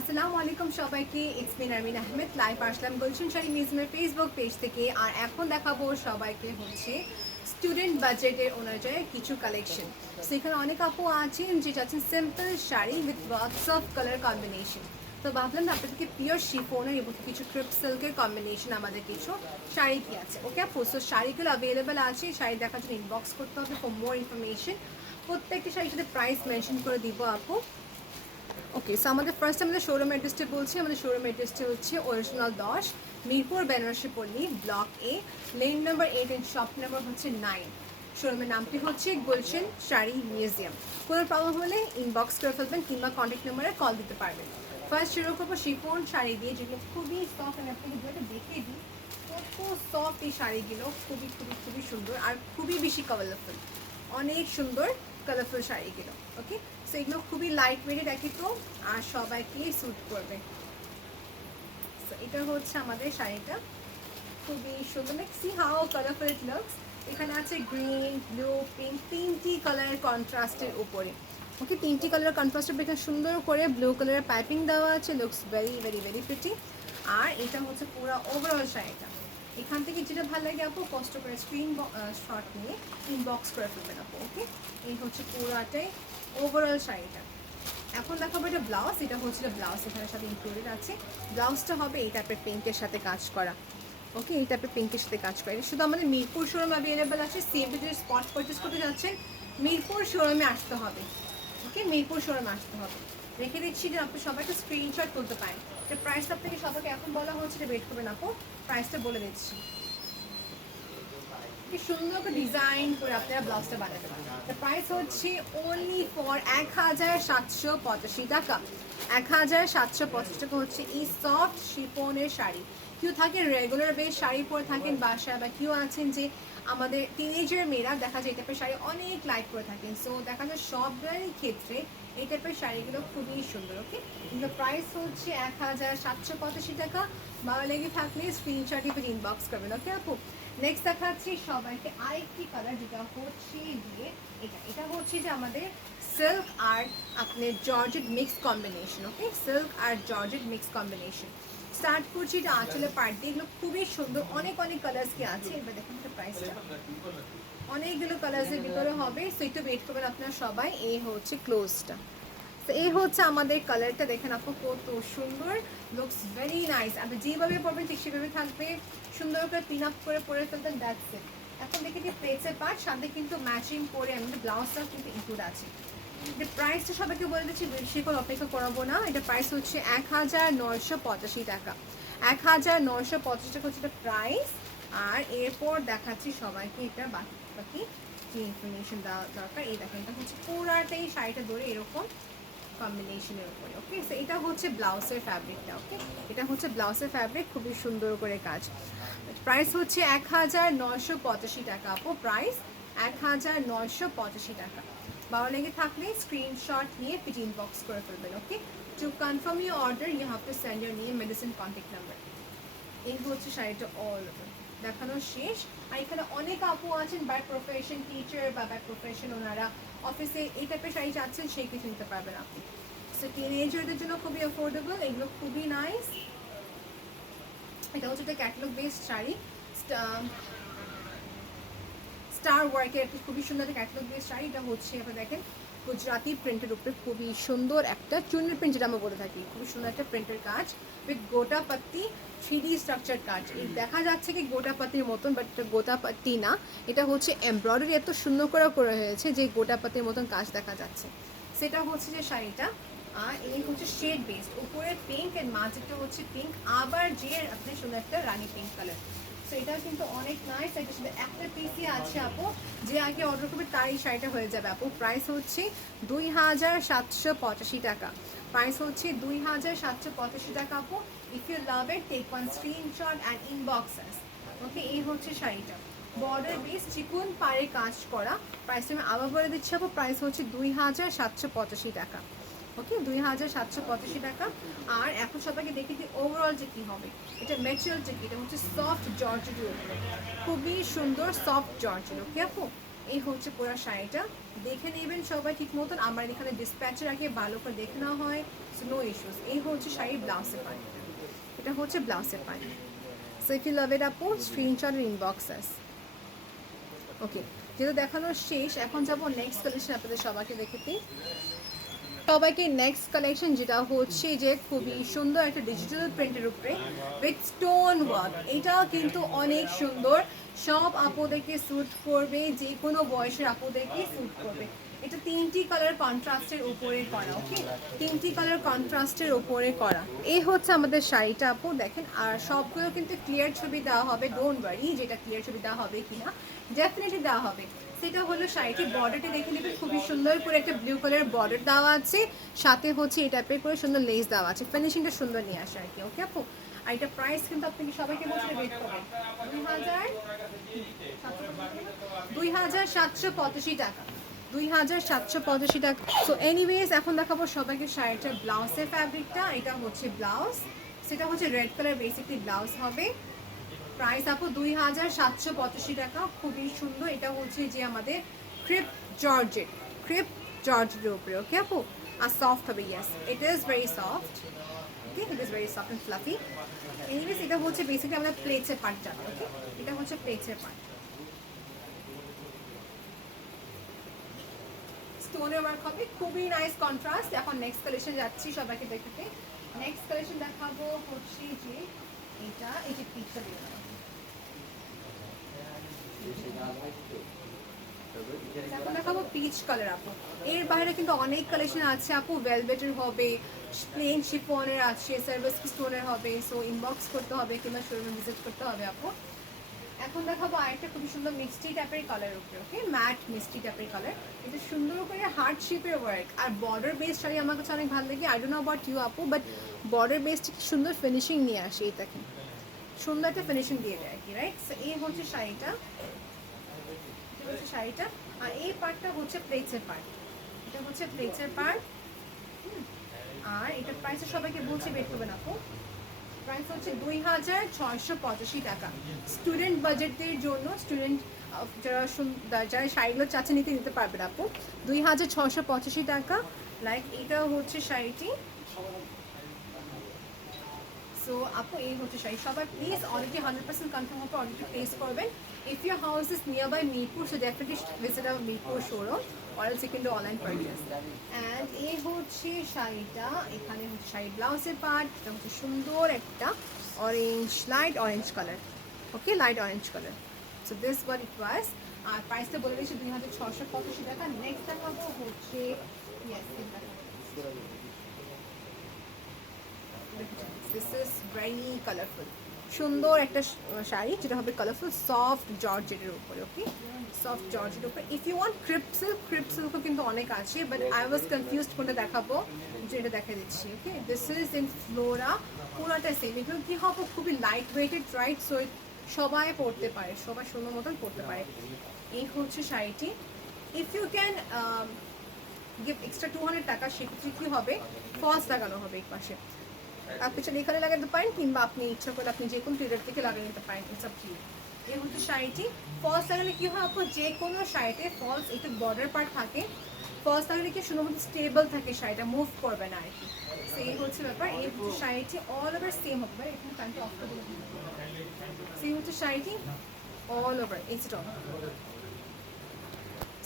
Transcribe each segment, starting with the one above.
আসসালামু আলাইকুম সবাইকে, ইটস মি নারমিন আহমেদ। লাইভ আসলাম গুলশন শাড়ি মিউজিয়ামের ফেসবুক পেজ থেকে। আর এখন দেখাবো সবাইকে হচ্ছে স্টুডেন্ট বাজেটের অনুযায়ী কিছু কালেকশন। সো এখানে অনেক আপু আছেন যে চাচ্ছেন simple sari with lots of colour combination. তো ভাবলাম না আপনাদেরকে পিওর শিফনের এবং কিছু ক্রিপ সিল্কের কম্বিনেশন আমাদের কিছু শাড়ি কি আছে। ওকে আপু, সো শাড়িগুলো অ্যাভেলেবেল আছে। শাড়ি দেখার জন্য ইনবক্স করতে হবে ফর মোর ইনফরমেশন। প্রত্যেকটি শাড়ির সাথে প্রাইস মেনশন করে দিব আপু। ওকে, সো আমাদের ফার্স্ট আমাদের শোরুম অ্যাড্রেসটা বলছি। আমাদের শোরুম অ্যাড্রেসটা হচ্ছে original 10 Mirpur Benarasi Palli block A, lane number 8 and shop number হচ্ছে 9। শোরুমের নামটি হচ্ছে গুলশন শাড়ি মিউজিয়াম। কোনো প্রবলেম হলে ইনবক্স করে ফেলবেন কিংবা কন্ট্যাক্ট নাম্বারে কল দিতে পারবেন। ফার্স্ট শুরু করবো শিফন শাড়ি দিয়ে, যেগুলো খুবই সফট। আমি আপনাকে যেটা দেখিয়ে দিই, কত সফট এই শাড়িগুলো, খুবই খুবই খুবই সুন্দর আর খুবই বেশি কালারফুল। অনেক সুন্দর কালারফুল শাড়িগুলো। ওকে, সো এগুলো খুবই লাইট ওয়েটে দেখি তো, আর সবাইকে স্যুট করবে। সো এটা হচ্ছে আমাদের শাড়িটা, খুবই সুন্দর। C how colourful it looks. এখানে আছে গ্রিন, ব্লু, পিঙ্ক, তিনটি কালারের কন্ট্রাস্টের উপরে। ওকে, তিনটি কালার কন্ট্রাস্টের উপরে এখানে সুন্দর করে ব্লু কালারের পাইপিং দেওয়া আছে। Looks very very very pretty. আর এটা হচ্ছে পুরো ওভারঅল শাড়িটা। এখান থেকে যেটা ভালো লাগে আপু, কষ্ট করে স্ক্রিন শট নিয়ে ইনবক্স করে ফেলবেন আপু। ওকে, এই হচ্ছে পুরাটাই ওভারঅল শাড়িটা। এখন দেখাবো এটা ব্লাউজ। এটা হচ্ছে ব্লাউজ, এখানে সাথে ইনক্লুডেড আছে। ব্লাউজটা হবে এই টাইপের পিঙ্কের সাথে কাজ করা। ওকে, এই টাইপের পিঙ্কের সাথে কাজ করা। এটা শুধু আমাদের মিরপুর শোরুম অ্যাভেলেবেল আছে। সিএমপি যদি স্পট পারচেস করতে যাচ্ছেন, মিরপুর শোরুমে আসতে হবে। ওকে, মিরপুর শোরুমে আসতে হবে। রেখে দিচ্ছি যে আপনি সবাইকে স্ক্রিনশট তুলতে পারেন। এটা প্রাইসটা আপনাকে সবাইকে এখন বলা হচ্ছে, এটা ওয়েট করবেন আপু, প্রাইসটা বলে দিচ্ছি। কি সুন্দর করে ডিজাইন করে আপনারা ব্লাউজটা বানাতে পারেন। প্রাইস হচ্ছে অনলি ফর 1785 টাকা। 1785 টাকা হচ্ছে এই সফট শিফনের শাড়ি। কেউ থাকেন রেগুলার বেস শাড়ি পরে থাকেন বাসায়, বা কেউ আছেন যে আমাদের টিনেজার মেয়েরা দেখা যায় এই টাইপের শাড়ি অনেক লাইক করে থাকেন। সো দেখা যায় সবারই ক্ষেত্রে এই টাইপের শাড়িগুলো খুবই সুন্দর। ওকে, কিন্তু প্রাইস হচ্ছে 1785 টাকা। ভালো লেগে থাকলে স্ক্রিনশট দিয়ে ইনবক্স করবেন। ওকে আপু, নেক্সট দেখাচ্ছি সবাইকে আরেকটি কালার, যেটা হচ্ছে গিয়ে এটা হচ্ছে যে আমাদের সিল্ক আর আপনার জর্জেট মিক্স কম্বিনেশন। ওকে, সিল্ক আর জর্জেট মিক্স কম্বিনেশন। স্টার্ট করছি এটা আঁচলে পার্ট দিয়ে। এগুলো খুবই সুন্দর, অনেক অনেক কালার্স কি আছে। এবার দেখুন এটা প্রাইসটা, অনেকগুলো কালার্সের ভিতরে হবে। সো একটু ওয়েট করবেন আপনারা সবাই। এই হচ্ছে ক্লোজটা। তো এই হচ্ছে আমাদের কালারটা, দেখেন আপু কত সুন্দর, লুকস ভেরি নাইস। আপনি যেভাবে পরবেন ঠিক সেভাবে থাকবে। সুন্দর করে পিন আপ করে পরে ফেলতেন, দ্যাটস ইট। এখন দেখে যে প্লেটসের পার্ট সাথে কিন্তু ম্যাচিং করে আমাদের ব্লাউজটাও কিন্তু ইনক্লুড আছে। এটা প্রাইসটা সবাইকে বলে দিচ্ছি, বেশি করে অপেক্ষা করাবো না। এটা প্রাইস হচ্ছে 1985 টাকা। 1985 টাকা হচ্ছে এটা প্রাইস। আর এরপর দেখাচ্ছি সবাইকে এটা বাকি বাকি যে ইনফরমেশন দেওয়া দরকার। এই দেখেন, এটা হচ্ছে পুরাটাই শাড়িটা ধরে এরকম কম্বিনেশনের উপরে। ওকে, সো এটা হচ্ছে ব্লাউজের ফ্যাব্রিকটা। ওকে, এটা হচ্ছে ব্লাউজের ফ্যাব্রিক, খুবই সুন্দর করে কাজ। প্রাইস হচ্ছে 1985 টাকা আপু। প্রাইস 1985 টাকা। ভালো লেগে থাকলে স্ক্রিনশট নিয়ে ফিট ইনবক্স করে ফেলবেন। Okay, to confirm your order you have to send your name, medicine, contact number. এই হচ্ছে শাড়িটা অল ওভার দেখানো শেষ। আর এখানে অনেক আপু আছেন বাই প্রফেশন টিচার বা বাই প্রফেশন, ওনারা অফিসে এই টাইপের শাড়ি চাচ্ছেন, সেই কিছু নিতে পারবেন আপনি। সো টিনেজারদের জন্য খুবই অ্যাফোর্ডেবল, এগুলো খুবই নাইস। এটা হচ্ছে একটা ক্যাটালগ বেসড শাড়ি, স্টার ওয়ার্কের একটা খুবই সুন্দর একটা ক্যাটালগ বেসড শাড়ি। এটা হচ্ছে আপনারা দেখেন গুজরাটি প্রিন্টের উপরে খুবই সুন্দর একটা চুনের প্রিন্ট, যেটা আমরা বলে থাকি। খুবই সুন্দর একটা প্রিন্টের কাজ উইথ গোটা পাত্তি 3D স্ট্রাকচার কাজ। এই দেখা যাচ্ছে কি গোটা পাতির মতন, বাট এটা গোটা পাত্তি না, এটা হচ্ছে এমব্রয়ডারি এত সুন্দর করে করা হয়েছে যে গোটা পাতির মতন কাজ দেখা যাচ্ছে। সেটা হচ্ছে যে শাড়িটা। আর এই হচ্ছে শেড বেসড, উপরে পিঙ্ক এর মাঝেটা হচ্ছে পিঙ্ক, আবার যে আপনি সুন্দর একটা রানী পিঙ্ক কালার। সো এটা কিন্তু অনেক নাইস। এটা শুধু একটা পিসই আছে আপু, যে আগে অর্ডার করবে তার এই শাড়িটা হয়ে যাবে আপু। প্রাইস হচ্ছে 2785 টাকা। প্রাইস হচ্ছে 2785 টাকা আপু। If you love it take one screenshot and inbox us. Okay, এই হচ্ছে শাড়িটা, বর্ডার বেস চিকুন পাড়ে কাজ করা। প্রাইসটা আমি আবার বলে দিচ্ছি আপু, প্রাইস হচ্ছে 2785 টাকা। ওকে, 2785 টাকা। আর এখন সবাইকে দেখে দিই ওভারঅল যে কী হবে। এটা ম্যাটেরিয়াল যে কি, এটা হচ্ছে সফট জর্জেটের উপরে, খুবই সুন্দর সফট জর্জেট। ওকে আপু, এই হচ্ছে পুরো শাড়িটা, দেখে নেবেন সবাই ঠিক মতন, আমার এখানে ডিসপ্যাচের আগে ভালো করে দেখে নেওয়া হয়, নো ইস্যুস। এই হচ্ছে শাড়ির ব্লাউজের পার্ট, এটা হচ্ছে ব্লাউজের part. So if you love it আপু, স্ক্রিনশট ইনবক্সেস। ওকে, যেহেতু দেখানোর শেষ, এখন যাবো নেক্সট কালেকশন আপনাদের সবাইকে দেখাতে। সবাইকে নেক্সট কালেকশন যেটা হচ্ছে যে খুবই সুন্দর একটা ডিজিটাল প্রিন্টের উপরে উইথ স্টোন ওয়ার্ক। এটা কিন্তু অনেক সুন্দর, সব আপুদেরকে স্যুট করবে, যে কোনো বয়সের আপুদেরকে স্যুট করবে। এটা 3টি কালার কন্ট্রাস্টের উপরে করা, ওকে, 3টি কালার কন্ট্রাস্টের উপরে করা। এই হচ্ছে আমাদের শাড়িটা আপু, দেখেন। আর সবগুলো কিন্তু ক্লিয়ার ছবি দেওয়া হবে, ডোন্ট ওয়ারি যেটা ক্লিয়ার ছবি দেওয়া হবে কিনা, ডেফিনেটলি দেওয়া হবে। সেটা হলো শাড়িটি বর্ডারটি দেখে নেবেন, খুবই সুন্দর করে একটা ব্লু কালার বর্ডার দেওয়া আছে, সাথে হচ্ছে এই টাইপের করে সুন্দর লেস দেওয়া আছে, ফিনিশিংটা সুন্দর নিয়ে আসে আর কি। ওকে আপু, আর এটা প্রাইস কিন্তু আপনি সবাইকে বলতে রেট করবেন 2785 টাকা, 2785 টাকা। সো এনিওয়েজ এখন দেখাবো সবাইকে শাড়িটার ব্লাউজের ফ্যাব্রিকটা। এটা হচ্ছে ব্লাউজ, সেটা হচ্ছে রেড কালার বেসিকলি ব্লাউজ হবে। প্রাইস আপু 2785 টাকা, খুবই সুন্দর। এটা হচ্ছে যে আমাদের ক্রিপ জর্জেটের উপরে, ওকে আপু, আর সফট হবে, yes it is very soft, okay, it is very soft and fluffy. Anyways এটা হচ্ছে বেসিক্যালি আমাদের প্লেটসের পার্ট যাবে, ওকে, এটা হচ্ছে প্লেটসের পার্ট। স্টোনের ওয়ার্ক হবে, খুবই নাইস কন্ট্রাস্ট। এখন নেক্সট কালেকশন যাচ্ছি সবাইকে দেখাতে। নেক্সট কালেকশন দেখাবো হচ্ছে যে এটা, এই যে পিকটা দিয়ে দাও। এখন দেখাবো পিচ কালার আপু। এর বাইরে কিন্তু অনেক কালেকশন আছে আপু, ভেলভেটের হবে, প্লেন শিফনের আছে, সার্ভিস স্টোনের হবে। সো ইনবক্স করতে হবে কিংবা শোরুমে ভিজিট করতে হবে আপু। এখন দেখাবো আরেকটা খুবই সুন্দর মিষ্টি টাইপের কালার উপরে, ওকে, ম্যাট মিষ্টি টাইপের কালার। এটা সুন্দর করে হার্ট শেপের ওয়ার্ক আর বর্ডার বেস শাড়ি আমার কাছে অনেক ভালো লাগে। I don't know about you আপু, বাট বর্ডার বেসটা কি সুন্দর ফিনিশিং নিয়ে আসে, এটাকে সুন্দর একটা ফিনিশিং দিয়ে দেয় আর কি, রাইট। সো এই হচ্ছে শাড়িটা, শাড়িটা। আর এই পার্টটা হচ্ছে প্লেটসের পার্ট, এটা হচ্ছে প্লেটসের পার্ট। আর এটা প্রাইসটা সবাইকে বলছি বের করবেন আপু, প্রাইস হচ্ছে 2685 টাকা। স্টুডেন্ট বাজেটের জন্য, স্টুডেন্ট যারা শাড়িগুলো চাচ্ছে নিতে পারবেন আপু, 2685 টাকা। লাইক এটা হচ্ছে শাড়িটি। সো আপু এই হচ্ছে শাড়ি, সবাই প্লিজ অর্ডারটি 100% কনফার্ম হবে, অর্ডারটি প্লেস করবেন। If your house is near by Mirpur, so definitely visit our Mirpur showroom, or else you can do online purchase. And এই হচ্ছে শাড়িটা, এখানে হচ্ছে শাড়ির ব্লাউজের পার্ট, এটা হচ্ছে সুন্দর একটা orange, light orange colour, okay, light orange colour. So this what it was. আর প্রাইসটা বলে দিয়েছি 2685 টাকা। নেক্সট দেখাবো হচ্ছে, yes, this is very colourful, সুন্দর একটা শাড়ি যেটা হবে কালারফুল সফট জর্জেটের উপরে, ওকে, সফট জর্জেটের উপরে। ইফ ইউ ওয়ান্ট ক্রিপ সিল্কও কিন্তু অনেক আছে, বাট আই ওয়াজ কনফিউজড কোনটা দেখাবো, যেটা দেখা দিচ্ছি, ওকে। দিস ইজ ইন ফ্লোরা, পুরোটা সেম। এগুলো কি হবে, খুবই লাইট ওয়েটেড, রাইট, সো সবাই পরতে পারে, সবাই সুন্দর মতন পরতে পারে। এই হচ্ছে শাড়িটি। If you can give extra 200 টাকা, সেক্ষেত্রে কী হবে, ফলস লাগানো হবে এই পাশে, আপনি চাইলে এখানে লাগাতে পারেন, কিংবা আপনি ইচ্ছা করলে আপনি যে কোনো টেলার থেকে লাগিয়ে নিতে পারেন, সব ঠিক। এই হচ্ছে শাড়িটি। ফলস লাগালে কি হয় আপু, যে কোনো শাড়িতে ফলস একটু বর্ডার পার্ট থাকে, ফলস লাগালে কি সুন্দর মতো স্টেবল থাকে, শাড়িটা মুভ করবে না আর কি। সেই হচ্ছে ব্যাপার। এই হচ্ছে শাড়িটি, অল ওভার সেম হবে, এখানে প্যান্টটা অফ করে দিতে। সেই হচ্ছে শাড়িটি অল ওভার, এই স্টক।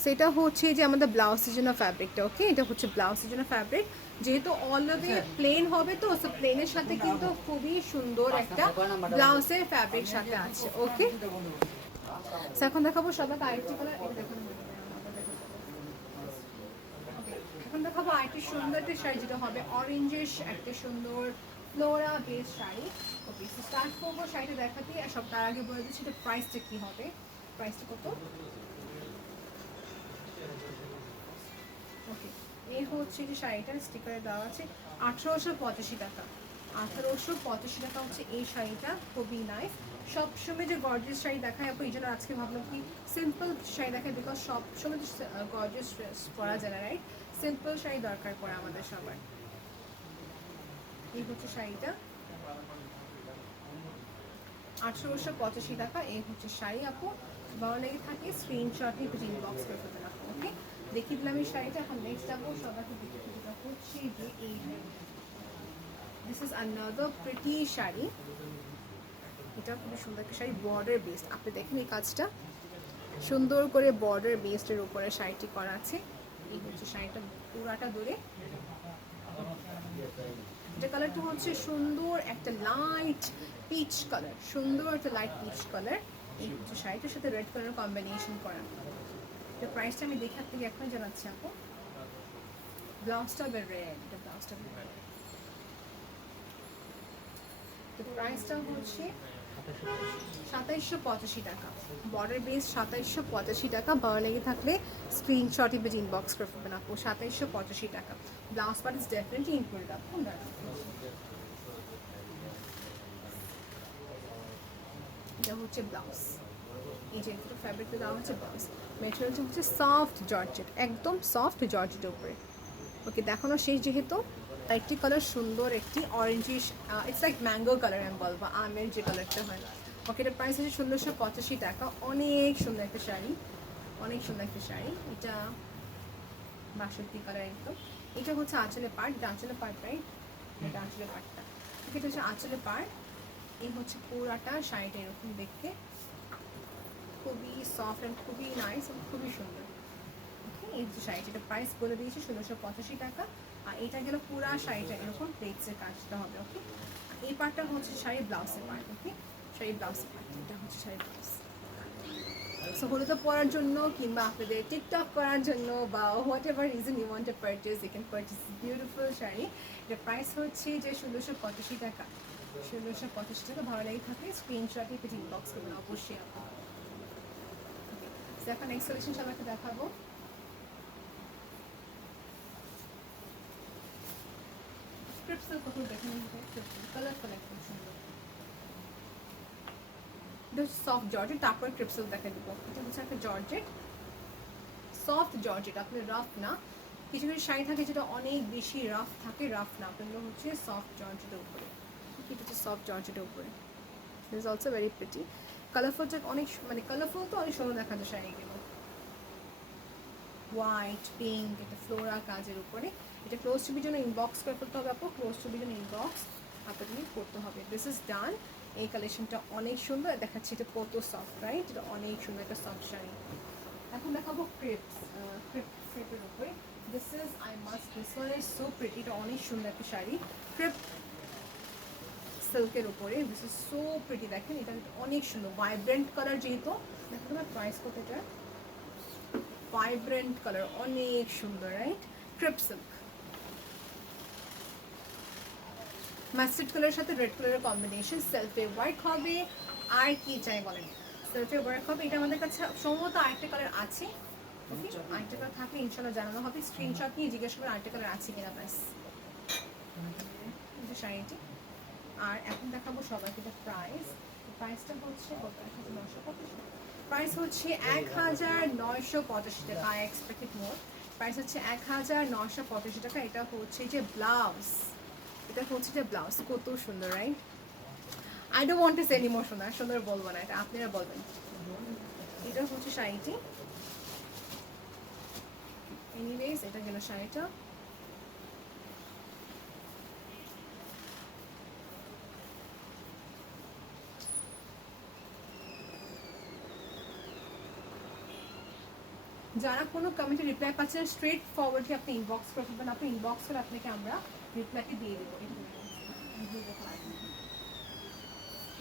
সেটা হচ্ছে যে আমাদের ব্লাউজের জন্য ফ্যাব্রিকটা, ওকে, এটা হচ্ছে ব্লাউজের জন্য ফ্যাব্রিক। যেহেতু অল ওভার প্লেন হবে, তো সো প্লেনের সাথে কিন্তু খুবই সুন্দর একটা ব্লাউজের ফ্যাব্রিক সাথে আছে, ওকে। এখন দেখাবো সবাইকে আরেকটি কালার, এটা দেখানো এখন দেখাবো আরেকটি সুন্দর একটা শাড়ি, যেটা হবে অরেঞ্জের একটা সুন্দর ফ্লোরা বেস শাড়ি। ওকে, সো স্টার্ট করবো শাড়িটা দেখাতে। আর সব তার আগে বলে দিচ্ছি এটা প্রাইসটা কী হবে, প্রাইসটা কত। ওকে, এই হচ্ছে যে শাড়িটার স্টিকারে দেওয়া আছে 1885 টাকা, 1885 টাকা হচ্ছে এই শাড়িটা, খুবই নাইস। সবসময় যে গর্জিয়াস শাড়ি দেখায় আপু, এই জন্য আজকে ভাবলাম কি সিম্পল শাড়ি দেখায়, বিকজ সবসময় তো গর্জিয়াস পরা যায় না, রাইট, সিম্পল শাড়ি দরকার পড়ে আমাদের সবার। এই হচ্ছে শাড়িটা 1885 টাকা, এই হচ্ছে শাড়ি আপু। ভালো লেগে থাকে স্ক্রিনশট নিয়ে একটু ইনবক্স করে ফেলতে রাখো। ওকে, দেখিয়ে দিলাম এই শাড়িটা। এখন নেক্সট যাবো সবাইকে দেখতে, যেটা হচ্ছে যে এই this is another pretty sari. এটা খুবই সুন্দর একটা শাড়ি, বর্ডার বেসড। আপনি দেখেন এই কাজটা সুন্দর করে বর্ডার বেসডের উপরে শাড়িটি করা আছে। এই হচ্ছে শাড়িটা পুরাটা ধরে। এটা কালারটা হচ্ছে সুন্দর একটা লাইট পিচ কালার, সুন্দর একটা লাইট পিচ কালার। এই হচ্ছে শাড়িটার সাথে রেড কালার কম্বিনেশন করা। এটা প্রাইসটা আমি দেখে আপনাকে এখন জানাচ্ছি আপু। ব্লাউজটা হবে রেড, এটা ব্লাউজটা হবে রেড। তো প্রাইসটা হচ্ছে 2785 টাকা, বর্ডার বেস 2785 টাকা। ভালো লেগে থাকলে স্ক্রিনশট ইমেজ ইনবক্স করে ফেলবেন আপু। 2785 টাকা। Blouse part is definitely included আপু। এটা হচ্ছে ব্লাউজ, এই যে ফ্যাব্রিকটা দেওয়া হচ্ছে ব্লাউজ। মেটেরিয়ালটা হচ্ছে সফট জর্জেট, একদম সফট জর্জেটের উপরে। ওকে, দেখানো শেষ যেহেতু। একটি কালার সুন্দর একটি orangish, it's like mango colour আমি বলবো, আমের যে কালারটা হয়। ওকে, এটার প্রাইস হচ্ছে 1685 টাকা। অনেক সুন্দর একটা শাড়ি, অনেক সুন্দর একটা শাড়ি। এটা বাসন্তী কালার একদম। এটা হচ্ছে আঁচলের পার্ট, এটা আঁচলের পার্ট রাইট, এটা আঁচলের পার্টটা। এটা হচ্ছে আঁচলের পার্ট। এই হচ্ছে পুরাটা শাড়িটা এরকম দেখতে, খুবই সফট অ্যান্ড খুবই নাইস এবং খুবই সুন্দর। ওকে, এই যে শাড়িটা, এটা প্রাইস বলে দিয়েছি 1685 টাকা। আর এটা গেল পুরা শাড়িটা এরকম প্লেটসের কাজটা হবে। ওকে, এই পার্টটা হচ্ছে শাড়ির ব্লাউজের পার্ট। ওকে, শাড়ির ব্লাউজের পার্ট, এটা হচ্ছে শাড়ির ব্লাউজ। সো হলুদে পরার জন্য কিংবা আপনাদের টিকটক করার জন্য বা whatever reason you want to purchase, you can purchase beautiful sari. এটার প্রাইস হচ্ছে যে 1685 টাকা। 1685 টাকা। ভালো লাগে থাকে স্ক্রিনশট একটু ইনবক্স করবেন অবশ্যই। এখন নেক্সট কালেকশন সবাইকে দেখাবো। ক্রিপসেল কত দেখেন, কালারফুল একদম সুন্দর। এটা হচ্ছে সফট জর্জেট, তারপর ক্রিপসেল দেখা দিব। এটা হচ্ছে একটা জর্জেট, সফট জর্জেট, আপনার রাফ না। কিছু কিছু শাড়ি থাকে যেটা অনেক বেশি রাফ থাকে, রাফ না, আপনার হচ্ছে সফট জর্জেটের উপরে। এটা হচ্ছে সফট জর্জেটের উপরে। This is also very pretty. কালারফুলটা অনেক, মানে কালারফুল তো অনেক সুন্দর দেখা যায় শাড়িগুলো। হোয়াইট, পিঙ্ক, এটা ফ্লোরা কাজের উপরে। এটা ক্লোজ ছবির জন্য ইনবক্স করে করতে হবে আপু, ক্লোজ ছবির জন্য ইনবক্স আপনাকে করতে হবে। This is done. এই কালেকশনটা অনেক সুন্দর দেখাচ্ছে, এটা কত সফট রাইট, এটা অনেক সুন্দর একটা সফট শাড়ি। এখন দেখাবো ক্রেপস, ক্রেপের উপরে। This is this one is so pretty, এটা অনেক সুন্দর একটা শাড়ি, ক্রেপ সিল্কের উপরে। দিস ইজ সো প্রিটি, দেখেন এটা অনেক সুন্দর ভাইব্রেন্ট কালার। যেহেতু দেখো তোমার প্রাইস কত, এটা ভাইব্রেন্ট কালার, অনেক সুন্দর রাইট, ক্রেপ সিল্ক। মাস্টার্ড কালারের সাথে রেড কালারের কম্বিনেশন, সেলফে ওয়ার্ক হবে। আর কি চাই বলেন, সেলফে ওয়ার্ক হবে। এটা আমাদের কাছে সম্ভবত আরেকটা কালার আছে। ওকে, আরেকটা কালার থাকলে ইনশাল্লাহ জানানো হবে। স্ক্রিনশট নিয়ে জিজ্ঞাসা করে আরেকটা কালার আছে কিনা ব্যাস। এই যে শাড়িটি। আর এখন দেখাবো সবাইকে এটা প্রাইস। প্রাইসটা হচ্ছে কত, 1985। প্রাইস হচ্ছে 1985 টাকা। I expected more. প্রাইস হচ্ছে 1985 টাকা। এটা হচ্ছে যে ব্লাউজ, এটা হচ্ছে যে ব্লাউজ, কত সুন্দর right. I don't want to say any more সুন্দর, সুন্দর বলবো না, এটা আপনারা বলবেন। এটা হচ্ছে শাড়িটি। এনিওয়েজ, এটা গেল শাড়িটা। যারা কোনো কমেন্টে রিপ্লাই পাচ্ছেন স্ট্রেট ফরওয়ার্ডে আপনি ইনবক্স করে ফেলবেন। আপনি ইনবক্স করে আপনাকে আমরা রিপ্লাইটি দিয়ে দেবো।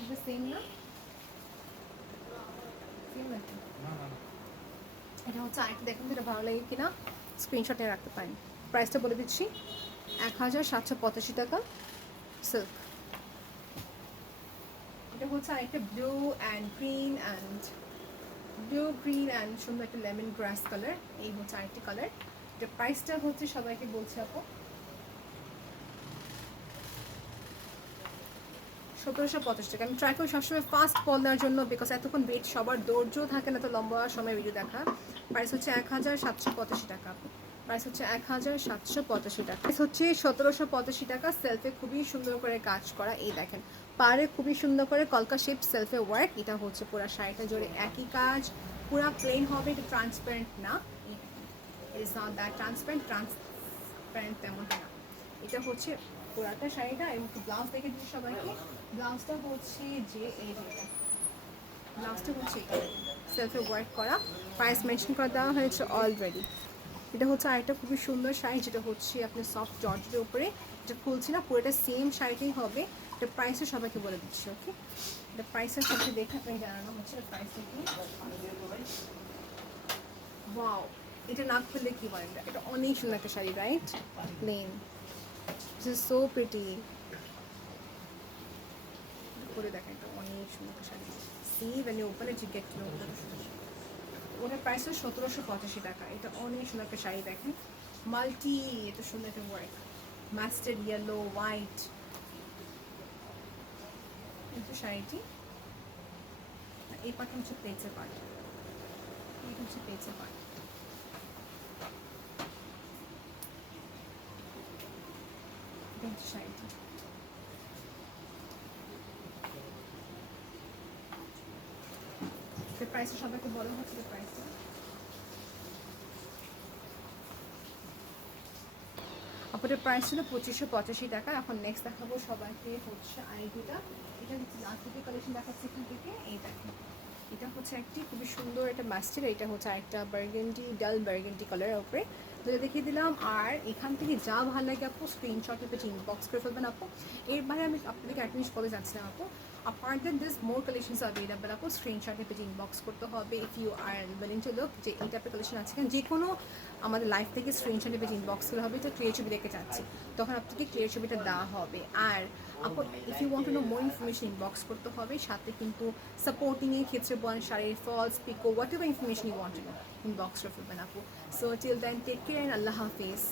এটা সেম না, সেম নাকি? এটা হচ্ছে আরেকটা, দেখুন এটা ভালো লাগে কিনা স্ক্রিনশটে রাখতে পারেন। প্রাইসটা বলে দিচ্ছি, 1785 টাকা, সিল্ক। এটা হচ্ছে আরেকটা ব্লু অ্যান্ড গ্রিন অ্যান্ড সুন্দর একটা লেমন গ্রাস কালার। এই হচ্ছে আরেকটি কালার। এটা প্রাইসটা হচ্ছে সবাইকে বলছি আপু 1750 টাকা। আমি ট্রাই করি সবসময় ফাস্ট কল দেওয়ার জন্য, বিকজ এতক্ষণ ওয়েট সবার ধৈর্য থাকে না তো লম্বা সময় ভিডিও দেখা। প্রাইস হচ্ছে 1785 টাকা। প্রাইস হচ্ছে 1785 টাকা। প্রাইস হচ্ছে 1785 টাকা। সেলফে খুবই সুন্দর করে কাজ করা, এই দেখেন পাড়ে খুবই সুন্দর করে কলকা শেপ সেলফে ওয়ার্ক। এটা হচ্ছে পুরো শাড়িটা জুড়ে একই কাজ, পুরো প্লেন হবে, এটা ট্রান্সপারেন্ট না, it is not that transparent তেমনটা না। এটা হচ্ছে পুরাটা শাড়িটা। এবং ব্লাউজ দেখে দিচ্ছি সবাইকে। ব্লাউজটা হচ্ছে যে এই যেটা ব্লাউজটা হচ্ছে এটা সেলফে ওয়ার্ক করা, প্রাইস মেনশন করে দেওয়া হয়েছে অলরেডি। এটা হচ্ছে আরেকটা খুবই সুন্দর শাড়ি, যেটা হচ্ছে আপনার সফট জর্জের উপরে, এটা খুলছি না, পুরোটা সেম শাড়িটাই হবে। এটা প্রাইসও সবাইকে বলে দিচ্ছি, ওকে? এটা প্রাইসের সাথে দেখে আপনাকে জানানো হচ্ছে প্রাইসটা কি। ওয়াও, এটা না খুললে কি বলেন, এটা অনেক সুন্দর একটা sari, right? Plain, this is so pretty. করে দেখেন, এটা অনেক সুন্দর একটা sari. See when you open it you get to know ওটার প্রাইস হচ্ছে 1785 টাকা। এটা অনেক সুন্দর একটা শাড়ি, দেখেন মাল্টি, এত সুন্দর একটা ওয়ার্ক, মাস্টার্ড ইয়েলো হোয়াইট। কিন্তু শাড়িটি এই পার্টটা হচ্ছে পেজের পার্ট, এই হচ্ছে পেজের পার্ট। এটা হচ্ছে শাড়িটি। প্রাইসটা সবাইকে বলা হচ্ছে প্রাইসটা। আপনাদের প্রাইস ছিল 2585 টাকা। এখন নেক্সট দেখাবো সবাইকে হচ্ছে আইডিটা। এটা হচ্ছে লাস্ট কালেকশন দেখাচ্ছি এখান থেকে, এই দেখেন এটা হচ্ছে একটি খুবই সুন্দর একটা মাস্টার, এটা হচ্ছে একটা বার্গেন্ডি, ডাল বার্গেন্ডি কালারের উপরে যেটা দেখিয়ে দিলাম। আর এখান থেকে যা ভালো লাগে আপু স্ক্রিনশট পেয়ে ইনবক্স করে ফেলবেন আপু। এর বাইরে আমি আপনাদেরকে একটা জিনিস বলে যাচ্ছিলাম আপু, apart than this more collections are available আপু, স্ক্রিনশট পেয়ে ইনবক্স করতে হবে if you are willing to look যে এই টাইপের কালেকশন আছে কিনা। যে কোনো আমাদের লাইফ থেকে স্ক্রিনশট পেয়ে ইনবক্স করা হবে, এটা ক্লিয়ার ছবি দেখতে চাচ্ছি, তখন আপনাকে ক্লিয়ার ছবিটা দেওয়া হবে। আর আপু if you want to know more information inbox করতে হবে, সাথে কিন্তু সাপোর্টিংয়ের ক্ষেত্রে বলেন শাড়ির falls pico whatever information you want to know inbox করে ফেলবেন আপু। So till then take care and Allah Hafiz.